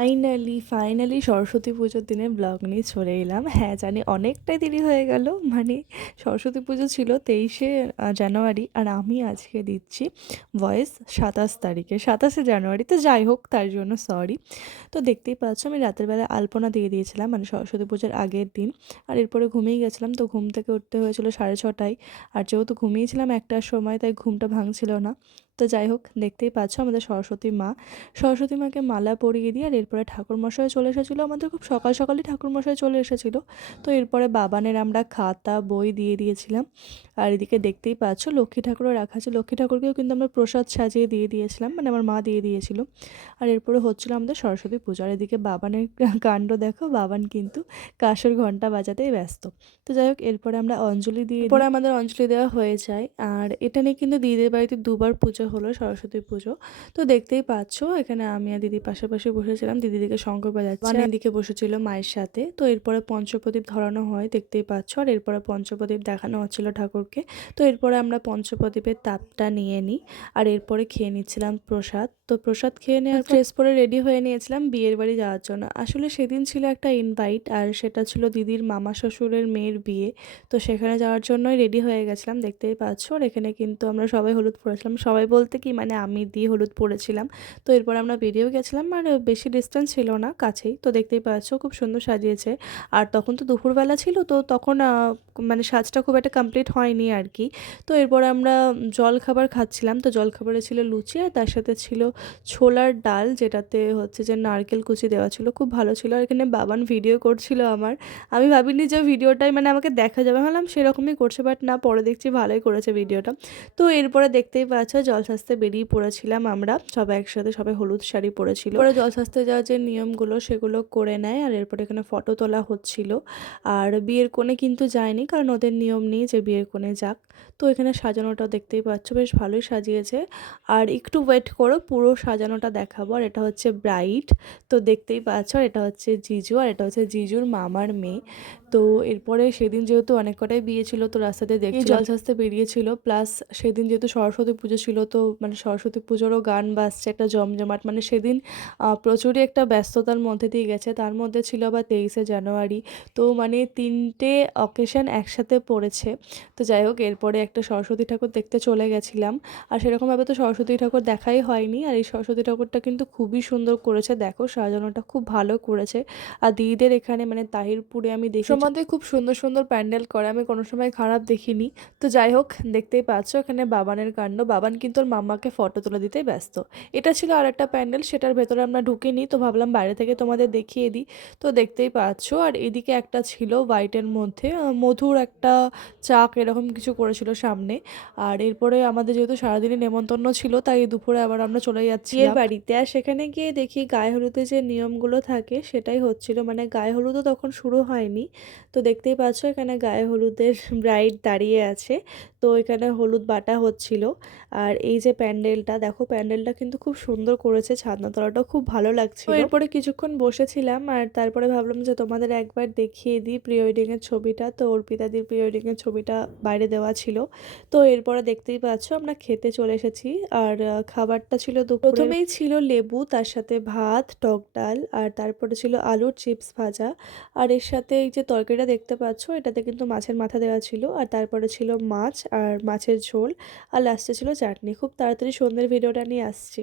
Finally Saraswati পুজোর দিনে blog নিয়ে চলে এলাম। হ্যাঁ, জানি অনেকটাই দেরি হয়ে গেল। মানে সরস্বতী পুজো ছিল ২৩শে জানুয়ারি আর আমি আজকে দিচ্ছি ভয়েস ২৭ তারিখে, ২৭শে জানুয়ারি। তো যাই হোক, তার জন্য সরি। তো দেখতেই পাচ্ছ আমি রাতের বেলা আলপনা দিয়ে দিয়েছিলাম, মানে সরস্বতী পুজোর আগের দিন। আর এরপরে ঘুমিয়ে গেছিলাম, তো ঘুম থেকে উঠতে হয়েছিল 6:30টায়। আর যেহেতু ঘুমিয়েছিলাম ১টার সময়, তাই ঘুমটা ভাঙছিল না। তো যাই হোক, দেখতেই পাচ্ছ আমাদের সরস্বতী মাকে মালা পরিয়ে দিই। আর এরপরে ঠাকুরমশাই চলে এসেছিলো, আমাদের খুব সকাল সকালই ঠাকুরমশাই চলে এসেছিলো। তো এরপরে বাবানের আমরা খাতা বই দিয়ে দিয়েছিলাম। আর এদিকে দেখতেই পাচ্ছ লক্ষ্মী ঠাকুরও রাখা আছে, লক্ষ্মী ঠাকুরকেও কিন্তু আমরা প্রসাদ সাজিয়ে দিয়ে দিয়েছিলাম, মানে আমার মা দিয়ে দিয়েছিল। আর এরপরে হচ্ছিলো আমাদের সরস্বতী পুজো। আর এদিকে বাবানের কাণ্ড দেখো, বাবান কিন্তু কাঁসর ঘন্টা বাজাতেই ব্যস্ত। তো যাই হোক, এরপরে আমরা অঞ্জলি দিয়ে পরে আমাদের অঞ্জলি দেওয়া হয়ে যায়। আর এটা নিয়ে কিন্তু দিদিদের বাড়িতে দুবার পুজো হলো, সরস্বতী পুজো। তো দেখতেই পাচ্ছ এখানে আমি আর দিদি পাশাপাশি বসেছিলাম, দিদিদিকে শঙ্খ বাজাচ্ছে, এদিকে বসেছিল মায়ের সাথে। তো এরপরে পঞ্চপ্রদীপ ধরানো হয়, দেখতেই পাচ্ছ। আর এরপরে পঞ্চপ্রদীপ দেখানো হচ্ছিল ঠাকুরকে। তো এরপরে আমরা পঞ্চপ্রদীপের তাপটা নিয়ে নিই। আর এরপরে খেয়ে নিচ্ছিলাম প্রসাদ। তো প্রসাদ খেয়ে নেওয়ার ড্রেস পরে রেডি হয়ে নিয়েছিলাম বিয়ের বাড়ি যাওয়ার জন্য। আসলে সেদিন ছিল একটা ইনভাইট, আর সেটা ছিল দিদির মামা শ্বশুরের মেয়ের বিয়ে। তো সেখানে যাওয়ার জন্যই রেডি হয়ে গেছিলাম, দেখতেই পাচ্ছ। আর এখানে কিন্তু আমরা সবাই হলুদ পরেছিলাম, সবাই বলতে কি মানে আমি দিয়ে হলুদ পরেছিলাম। তো এরপর আমরা বেরিয়েও গেছিলাম, আর বেশি ডিস্টেন্স ছিল না, কাছেই। তো দেখতেই পাচ্ছ খুব সুন্দর সাজিয়েছে। আর তখন তো দুপুরবেলা ছিল, তো তখন মানে সাজটা খুব একটা কমপ্লিট হয়নি আর কি। তো এরপর আমরা জল খাবার খাচ্ছিলাম। তো জল খাবারে ছিল লুচি, আর তার সাথে ছিল ছোলার ডাল, যেটাতে হচ্ছে যে নারকেল কুচি দেওয়া ছিল, খুব ভালো ছিল। আর এখানে বাবান ভিডিও করছিল আমার। আমি ভাবিনি যে ভিডিওটাই মানে আমাকে দেখা যাবে, ভাবলাম সেরকমই করছে, বাট না, পরে দেখছি ভালোই করেছে ভিডিওটা। তো এরপরে দেখতেই পাচ্ছ জলশাস্তে বেরিয়ে পড়েছিলাম আমরা সবাই একসাথে, সবাই হলুদ শাড়ি পরেছিল। পরে জলশাস্তে যাওয়ার যে নিয়মগুলো সেগুলো করে নেয়। আর এরপরে এখানে ফটো তোলা হচ্ছিল। আর বিয়ের কোণে কিন্তু যায়নি, কারণ ওদের নিয়ম নেই যে বিয়ের কোণে যাক। তো এখানে সাজানোটাও দেখতেই পাচ্ছ, বেশ ভালোই সাজিয়েছে। আর একটু ওয়েট করো, পুরো সাজানোটা দেখাবো। আর এটা হচ্ছে ব্রাইড, তো দেখতেই পাচ্ছ। আর এটা হচ্ছে জিজু, আর এটা হচ্ছে জিজুর মামার মেয়ে। তো এরপরে সেদিন যেহেতু অনেক কটাই বিয়ে ছিল, তো রাস্তাতে দেখি জলশাস্তে বেরিয়েছিল। প্লাস সেদিন যেহেতু সরস্বতী পুজো ছিল, তো মানে সরস্বতী পুজোরও গান বাজছে একটা জমজমাট, মানে সেদিন প্রচুরই একটা ব্যস্ততার মধ্যে দিয়ে গেছে। তার মধ্যে ছিল আবার 23শে জানুয়ারি। তো মানে তিনটে অকেশন একসাথে পড়েছে। তো যাই হোক, এরপরে একটা সরস্বতী ঠাকুর দেখতে চলে গেছিলাম। আর সেরকমভাবে তো সরস্বতী ঠাকুর দেখাই হয়নি। আর এই সরস্বতী ঠাকুরটা কিন্তু খুবই সুন্দর করেছে, দেখো সাজানোটা খুব ভালো করেছে। আর দিদিদের এখানে মানে তাহিরপুরে আমি দেখি সম্বন্ধে খুব সুন্দর সুন্দর প্যান্ডেল করে, আমি কোনো সময় খারাপ দেখিনি। তো যাই হোক, দেখতেই পাচ্ছ এখানে বাবানের কাণ্ড, বাবান কিন্তু ওর মাম্মাকে ফটো তুলে দিতে ব্যস্ত। এটা ছিল আর একটা প্যান্ডেল, সেটার ভেতরে আমরা ঢুকিনি, তো ভাবলাম বাইরে থেকে তোমাদের দেখিয়ে দিই। তো দেখতেই পাচ্ছ। আর এদিকে একটা ছিল হোয়াইটের মধ্যে মধুর একটা চাক এরকম কিছু করেছিল সামনে। আর এরপরে আমাদের যেহেতু সারাদিনই নেমন্তন্ন ছিল, তাই দুপুরে আবার আমরা চলে যাচ্ছি বিয়ের বাড়িতে। আর সেখানে গিয়ে দেখি গায়ে হলুদের যে নিয়মগুলো থাকে সেটাই হচ্ছিল, মানে গায়ে হলুদও তখন শুরু হয়নি। তো দেখতেই পাচ্ছ এখানে গায়ে হলুদের ব্রাইড দাঁড়িয়ে আছে। তো এখানে হলুদ বাটা হচ্ছিল। আর এই যে প্যান্ডেলটা দেখো, প্যান্ডেলটা কিন্তু খুব সুন্দর করেছে, ছাদনাতলাটাও খুব ভালো লাগছিল। তো এরপরে কিছুক্ষণ বসেছিলাম, আর তারপরে ভাবলাম যে তোমাদের একবার দেখিয়ে দিই প্রি ওয়েডিংয়ের ছবিটা। তো অর্পিতাদির প্রি ওয়েডিংয়ের ছবিটা বাইরে দেওয়া ছিল। তো এরপরে দেখতেই পাচ্ছ আমরা খেতে চলে এসেছি। আর খাবারটা ছিল প্রথমেই ছিল লেবু, তার সাথে ভাত, টক ডাল, আর তারপরে ছিল আলুর চিপস ভাজা। আর এর সাথে এই যে তরকারিটা দেখতে পাচ্ছ, এটাতে কিন্তু মাছের মাথা দেওয়া ছিল। আর তারপরে ছিল মাছ আর মাছের ঝোল। আর লাস্টে ছিল চাটনি। খুব তাড়াতাড়ি সন্ধ্যের ভিডিওটা নিয়ে আসছি।